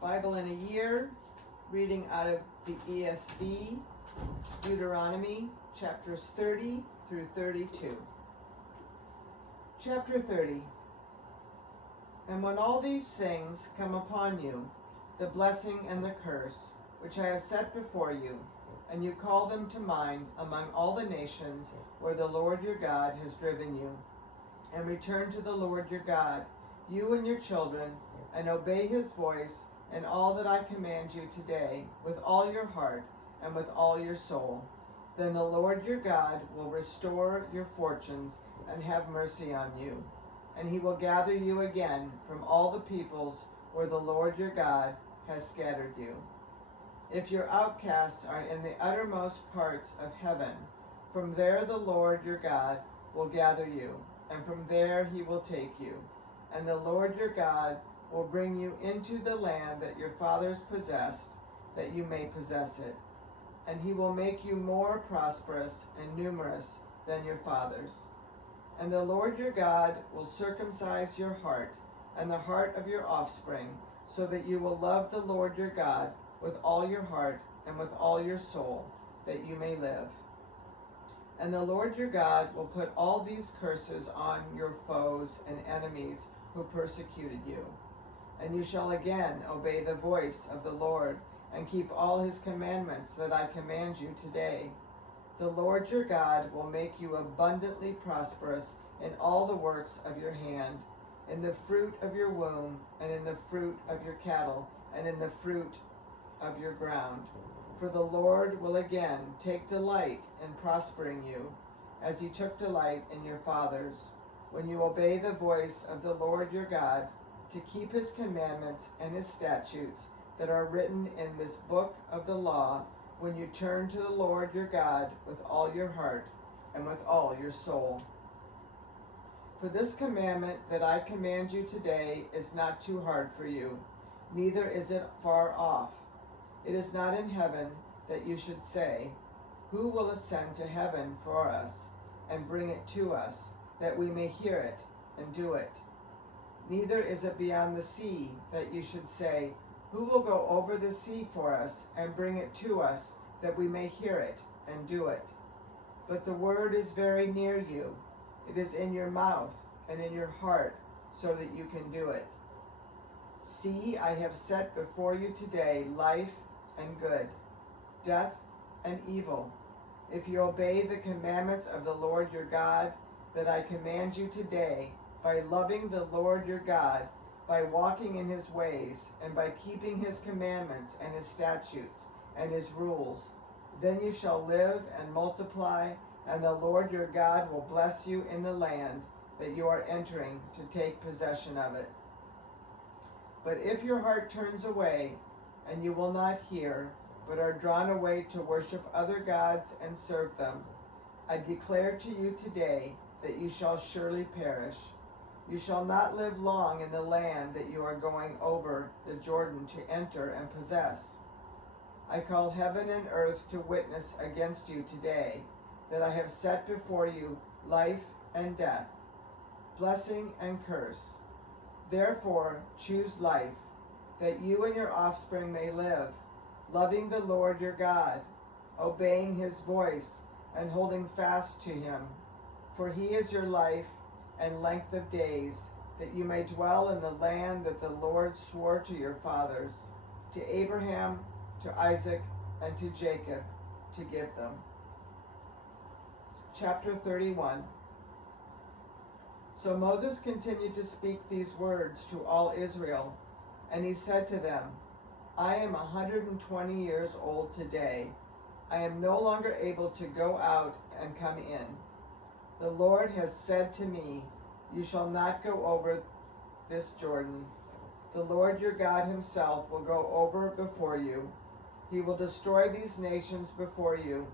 Bible in a year, reading out of the ESV, Deuteronomy chapters 30 through 32. Chapter 30. And when all these things come upon you, the blessing and the curse, which I have set before you, and you call them to mind among all the nations where the Lord your God has driven you, and return to the Lord your God, you and your children, and obey his voice and all that I command you today, with all your heart and with all your soul, then the Lord your God will restore your fortunes and have mercy on you, and he will gather you again from all the peoples where the Lord your God has scattered you. If your outcasts are in the uttermost parts of heaven, from there the Lord your God will gather you, and from there he will take you. And the Lord your God will bring you into the land that your fathers possessed, that you may possess it. And he will make you more prosperous and numerous than your fathers. And the Lord your God will circumcise your heart and the heart of your offspring, so that you will love the Lord your God with all your heart and with all your soul, that you may live. And the Lord your God will put all these curses on your foes and enemies who persecuted you. And you shall again obey the voice of the Lord, and keep all his commandments that I command you today. The Lord your God will make you abundantly prosperous in all the works of your hand, in the fruit of your womb, and in the fruit of your cattle, and in the fruit of your ground. For the Lord will again take delight in prospering you, as he took delight in your fathers, when you obey the voice of the Lord your God, to keep his commandments and his statutes that are written in this book of the law, when you turn to the Lord your God with all your heart and with all your soul. For this commandment that I command you today is not too hard for you, neither is it far off. It is not in heaven, that you should say, who will ascend to heaven for us and bring it to us, that we may hear it and do it? Neither is it beyond the sea, that you should say, who will go over the sea for us and bring it to us, that we may hear it and do it? But the word is very near you. It is in your mouth and in your heart, so that you can do it. See, I have set before you today life and good, death and evil. If you obey the commandments of the Lord your God that I command you today, by loving the Lord your God, by walking in his ways, and by keeping his commandments and his statutes and his rules, then you shall live and multiply, and the Lord your God will bless you in the land that you are entering to take possession of it. But if your heart turns away, and you will not hear, but are drawn away to worship other gods and serve them, I declare to you today that you shall surely perish. You shall not live long in the land that you are going over the Jordan to enter and possess. I call heaven and earth to witness against you today, that I have set before you life and death, blessing and curse. Therefore choose life, that you and your offspring may live, loving the Lord your God, obeying his voice, and holding fast to him. For he is your life and length of days, that you may dwell in the land that the Lord swore to your fathers, to Abraham, to Isaac, and to Jacob, to give them. Chapter 31. So Moses continued to speak these words to all Israel, and he said to them, I am 120 years old today. I am no longer able to go out and come in. The Lord has said to me, you shall not go over this Jordan. The Lord your God himself will go over before you. He will destroy these nations before you,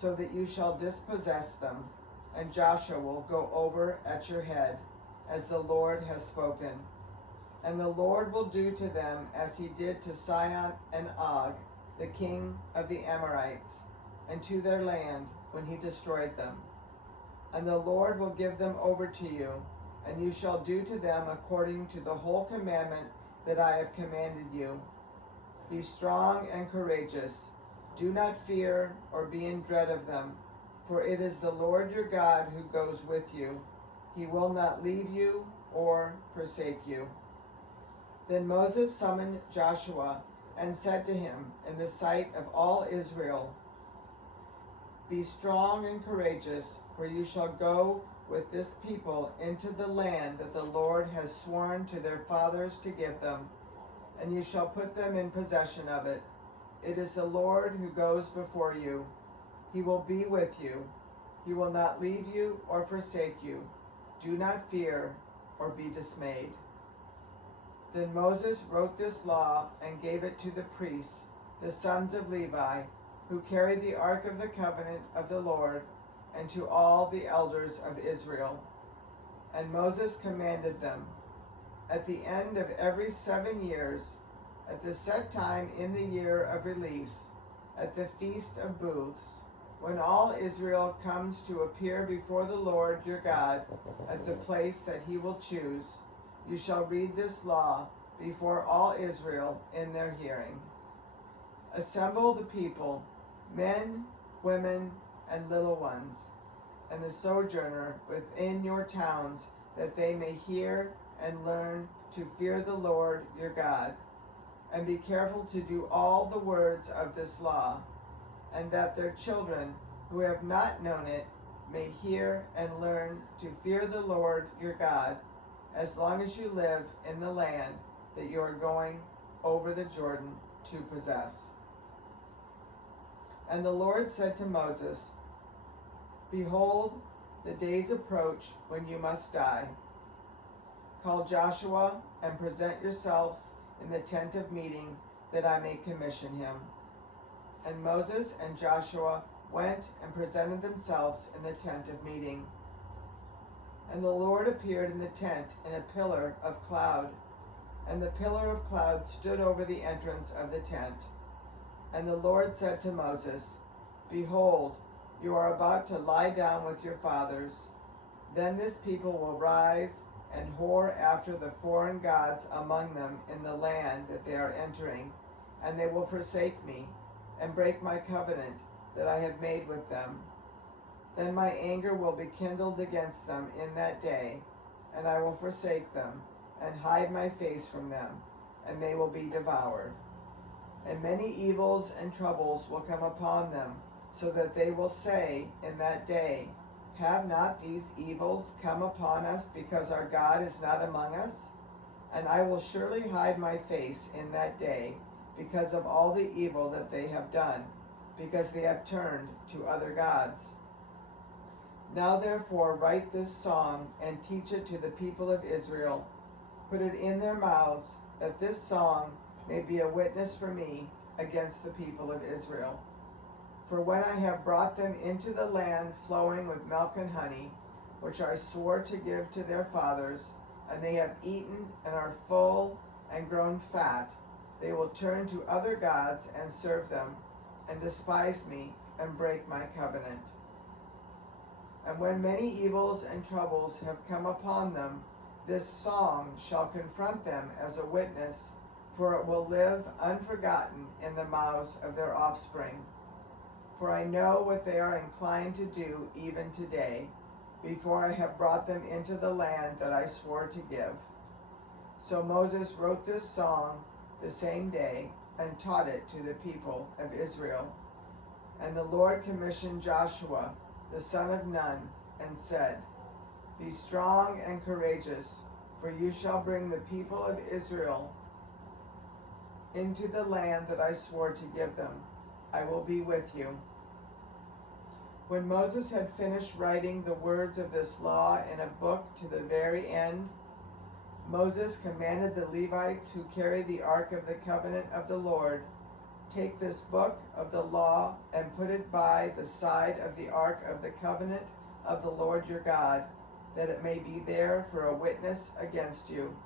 so that you shall dispossess them, and Joshua will go over at your head, as the Lord has spoken. And the Lord will do to them as he did to Sihon and Og, the king of the Amorites, and to their land when he destroyed them. And the Lord will give them over to you, and you shall do to them according to the whole commandment that I have commanded you. Be strong and courageous. Do not fear or be in dread of them, for it is the Lord your God who goes with you. He will not leave you or forsake you." Then Moses summoned Joshua and said to him in the sight of all Israel, "Be strong and courageous, for you shall go with this people into the land that the Lord has sworn to their fathers to give them, and you shall put them in possession of it. It is the Lord who goes before you. He will be with you. He will not leave you or forsake you. Do not fear or be dismayed." Then Moses wrote this law and gave it to the priests, the sons of Levi, who carried the ark of the covenant of the Lord, and to all the elders of Israel. And Moses commanded them, "At the end of every 7 years, at the set time in the year of release, at the Feast of Booths, when all Israel comes to appear before the Lord your God at the place that he will choose, you shall read this law before all Israel in their hearing. Assemble the people, men, women, and little ones, and the sojourner within your towns, that they may hear and learn to fear the Lord your God, and be careful to do all the words of this law, and that their children who have not known it may hear and learn to fear the Lord your God, as long as you live in the land that you are going over the Jordan to possess." And the Lord said to Moses, "Behold, the days approach when you must die. Call Joshua and present yourselves in the tent of meeting, that I may commission him." And Moses and Joshua went and presented themselves in the tent of meeting. And the Lord appeared in the tent in a pillar of cloud, and the pillar of cloud stood over the entrance of the tent. And the Lord said to Moses, "Behold, you are about to lie down with your fathers. Then this people will rise and whore after the foreign gods among them in the land that they are entering, and they will forsake me, and break my covenant that I have made with them. Then my anger will be kindled against them in that day, and I will forsake them, and hide my face from them, and they will be devoured. And many evils and troubles will come upon them, so that they will say in that day, 'Have not these evils come upon us because our God is not among us?' And I will surely hide my face in that day because of all the evil that they have done, because they have turned to other gods. Now therefore write this song and teach it to the people of Israel. Put it in their mouths, that this song may be a witness for me against the people of Israel. For when I have brought them into the land flowing with milk and honey, which I swore to give to their fathers, and they have eaten and are full and grown fat, they will turn to other gods and serve them, and despise me and break my covenant. And when many evils and troubles have come upon them, this song shall confront them as a witness, for it will live unforgotten in the mouths of their offspring. For I know what they are inclined to do even today, before I have brought them into the land that I swore to give." So Moses wrote this song the same day, and taught it to the people of Israel. And the Lord commissioned Joshua, the son of Nun, and said, "Be strong and courageous, for you shall bring the people of Israel into the land that I swore to give them. I will be with you." When Moses had finished writing the words of this law in a book to the very end, Moses commanded the Levites who carried the ark of the covenant of the Lord, "Take this book of the law and put it by the side of the ark of the covenant of the Lord your God, that it may be there for a witness against you.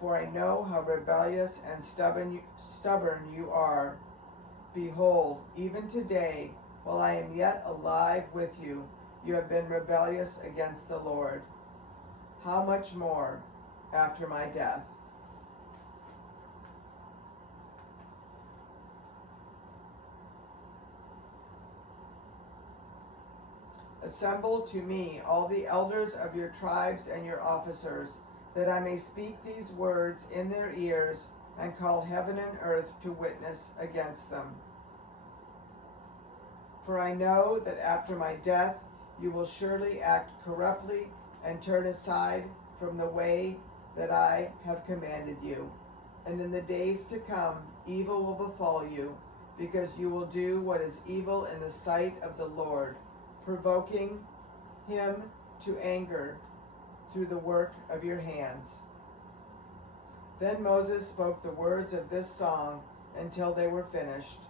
For I know how rebellious and stubborn you are. Behold, even today, while I am yet alive with you, you have been rebellious against the Lord. How much more after my death?" Assemble to me all the elders of your tribes and your officers, that I may speak these words in their ears and call heaven and earth to witness against them. For I know that after my death you will surely act corruptly and turn aside from the way that I have commanded you. And in the days to come evil will befall you, because you will do what is evil in the sight of the Lord, provoking him to anger through the work of your hands. Then Moses spoke the words of this song until they were finished,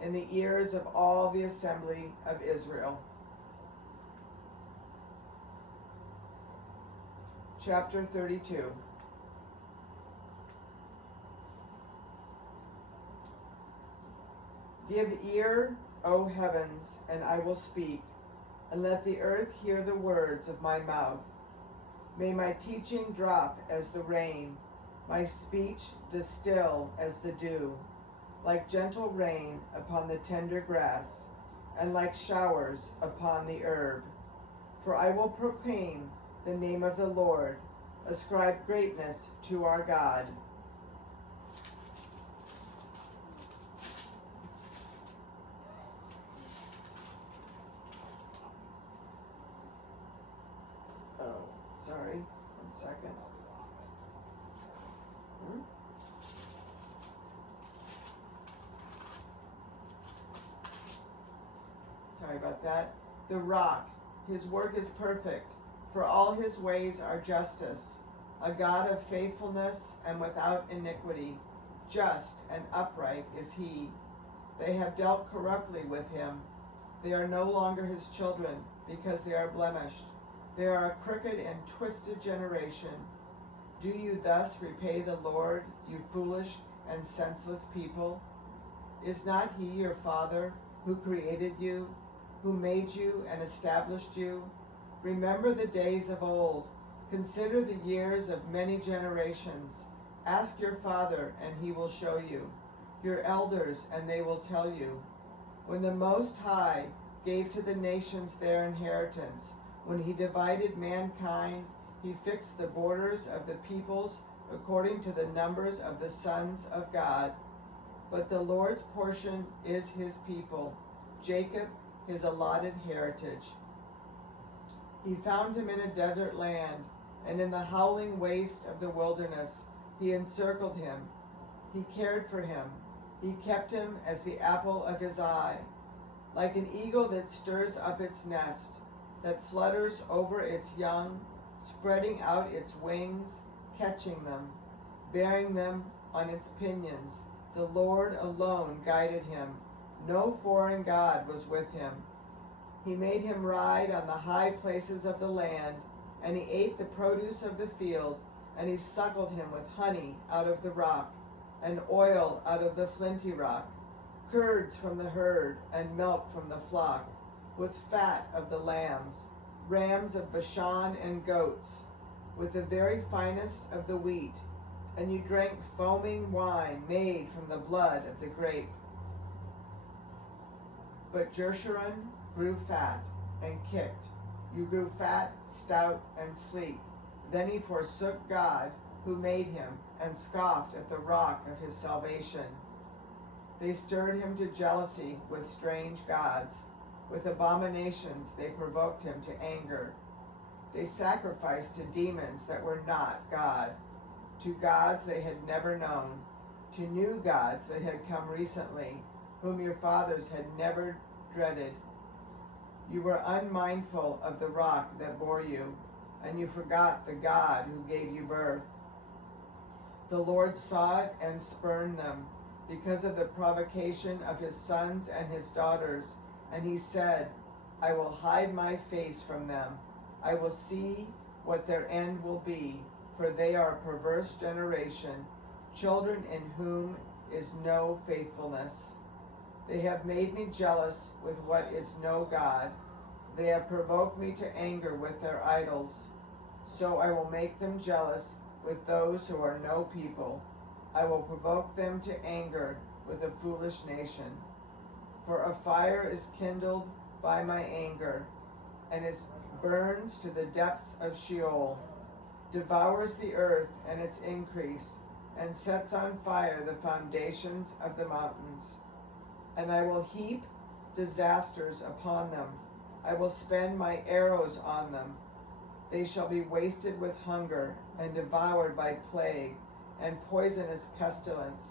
in the ears of all the assembly of Israel. Chapter 32. Give ear, O heavens, and I will speak, and let the earth hear the words of my mouth. May my teaching drop as the rain, my speech distill as the dew, like gentle rain upon the tender grass, and like showers upon the herb. For I will proclaim the name of the Lord, ascribe greatness to our God. Sorry, 1 second. Sorry about that. The rock, his work is perfect, for all his ways are justice. A God of faithfulness and without iniquity, just and upright is he. They have dealt corruptly with him. They are no longer his children, because they are blemished. They are a crooked and twisted generation. Do you thus repay the Lord, you foolish and senseless people? Is not he your Father, who created you, who made you and established you? Remember the days of old. Consider the years of many generations. Ask your father, and he will show you, your elders, and they will tell you. When the Most High gave to the nations their inheritance, when he divided mankind, he fixed the borders of the peoples according to the numbers of the sons of God. But the Lord's portion is his people, Jacob his allotted heritage. He found him in a desert land, and in the howling waste of the wilderness he encircled him. He cared for him. He kept him as the apple of his eye. Like an eagle that stirs up its nest, that flutters over its young, spreading out its wings, catching them, bearing them on its pinions. The Lord alone guided him. No foreign god was with him. He made him ride on the high places of the land, and he ate the produce of the field, and he suckled him with honey out of the rock, and oil out of the flinty rock, curds from the herd, and milk from the flock, with fat of the lambs, rams of Bashan and goats, with the very finest of the wheat, and you drank foaming wine made from the blood of the grape. But Jeshurun grew fat and kicked. You grew fat, stout, and sleek. Then he forsook God, who made him, and scoffed at the rock of his salvation. They stirred him to jealousy with strange gods. With abominations they provoked him to anger. They sacrificed to demons that were not God, to gods they had never known, to new gods that had come recently, whom your fathers had never dreaded. You were unmindful of the rock that bore you, and you forgot the God who gave you birth. The Lord saw it and spurned them, because of the provocation of his sons and his daughters. And he said, I will hide my face from them. I will see what their end will be, for they are a perverse generation, children in whom is no faithfulness. They have made me jealous with what is no God. They have provoked me to anger with their idols. So I will make them jealous with those who are no people. I will provoke them to anger with a foolish nation. For a fire is kindled by my anger, and is burned to the depths of Sheol, devours the earth and its increase, and sets on fire the foundations of the mountains. And I will heap disasters upon them. I will spend my arrows on them. They shall be wasted with hunger and devoured by plague and poisonous pestilence.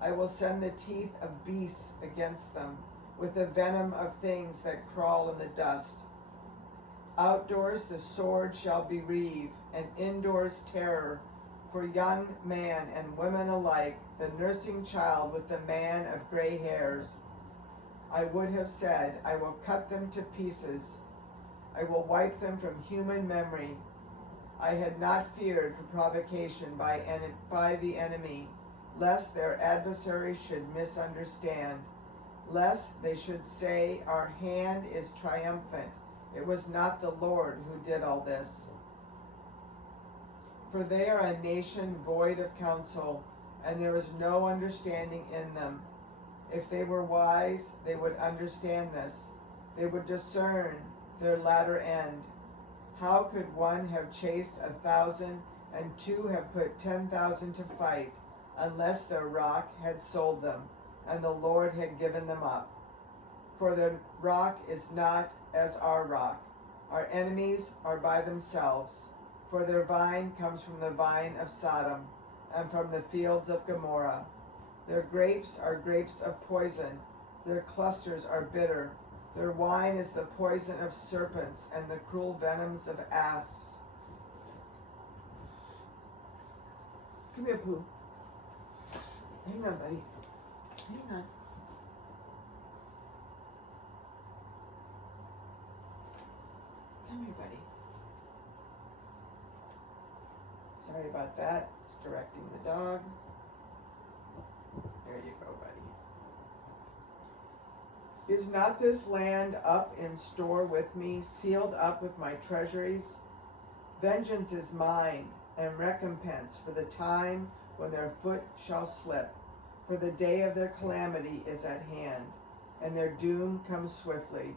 I will send the teeth of beasts against them, with the venom of things that crawl in the dust. Outdoors the sword shall bereave, and indoors terror, for young man and women alike, the nursing child with the man of gray hairs. I would have said, I will cut them to pieces. I will wipe them from human memory. I had not feared for provocation by the enemy, lest their adversaries should misunderstand, lest they should say, our hand is triumphant. It was not the Lord who did all this. For they are a nation void of counsel, and there is no understanding in them. If they were wise, they would understand this. They would discern their latter end. How could one have chased 1,000 and two have put 10,000 to fight, unless their rock had sold them, and the Lord had given them up? For their rock is not as our rock. Our enemies are by themselves. For their vine comes from the vine of Sodom, and from the fields of Gomorrah. Their grapes are grapes of poison. Their clusters are bitter. Their wine is the poison of serpents and the cruel venoms of asps. Come here, Pooh. Hang on, buddy. Hang on. Come here, buddy. Sorry about that. Just directing the dog. There you go, buddy. Is not this land up in store with me, sealed up with my treasuries? Vengeance is mine, and recompense for the time when their foot shall slip. For the day of their calamity is at hand, and their doom comes swiftly.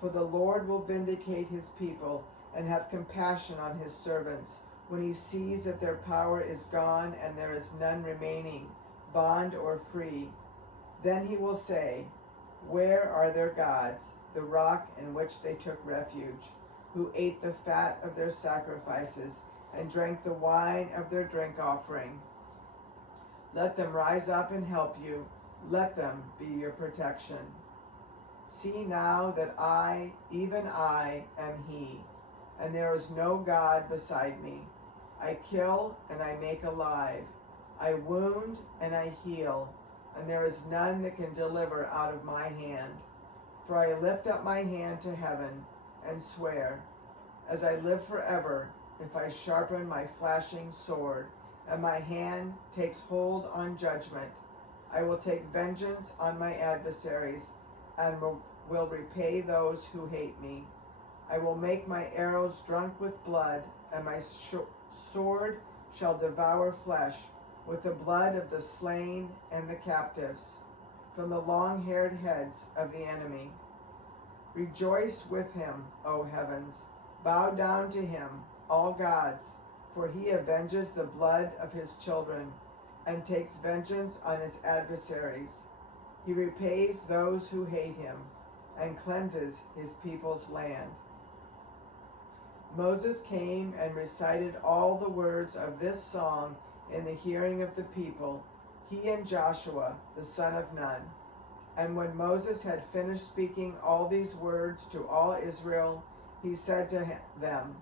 For the Lord will vindicate his people, and have compassion on his servants, when he sees that their power is gone, and there is none remaining, bond or free. Then he will say, where are their gods, the rock in which they took refuge, who ate the fat of their sacrifices, and drank the wine of their drink offering? Let them rise up and help you. Let them be your protection. See now that I, even I, am he, and there is no God beside me. I kill and I make alive. I wound and I heal, and there is none that can deliver out of my hand. For I lift up my hand to heaven and swear, as I live forever, if I sharpen my flashing sword, and my hand takes hold on judgment, I will take vengeance on my adversaries, and will repay those who hate me. I will make my arrows drunk with blood, and my sword shall devour flesh, with the blood of the slain and the captives, from the long-haired heads of the enemy. Rejoice with him, O heavens. Bow down to him, all gods, for he avenges the blood of his children, and takes vengeance on his adversaries. He repays those who hate him, and cleanses his people's land. Moses came and recited all the words of this song in the hearing of the people, he and Joshua, the son of Nun. And when Moses had finished speaking all these words to all Israel, he said to them,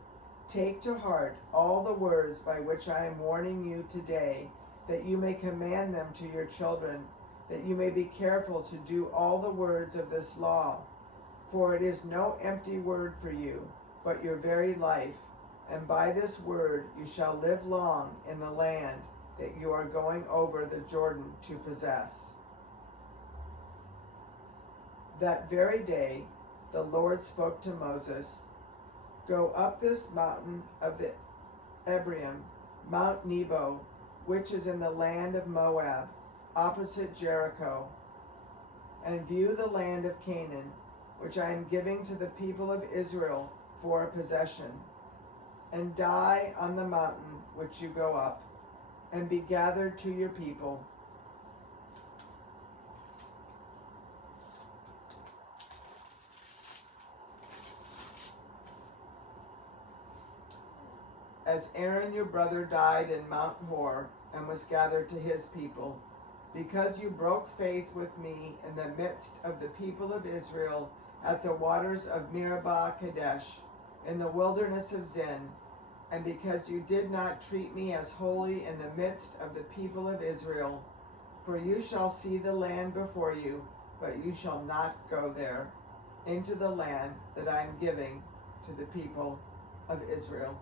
take to heart all the words by which I am warning you today, that you may command them to your children, that you may be careful to do all the words of this law. For it is no empty word for you, but your very life. And by this word you shall live long in the land that you are going over the Jordan to possess. That very day the Lord spoke to Moses, go up this mountain of the Abiram, Mount Nebo, which is in the land of Moab, opposite Jericho, and view the land of Canaan, which I am giving to the people of Israel for a possession, and die on the mountain which you go up, and be gathered to your people. As Aaron your brother died in Mount Hor and was gathered to his people, because you broke faith with me in the midst of the people of Israel at the waters of Meribah Kadesh, in the wilderness of Zin, and because you did not treat me as holy in the midst of the people of Israel. For you shall see the land before you, but you shall not go there, into the land that I am giving to the people of Israel.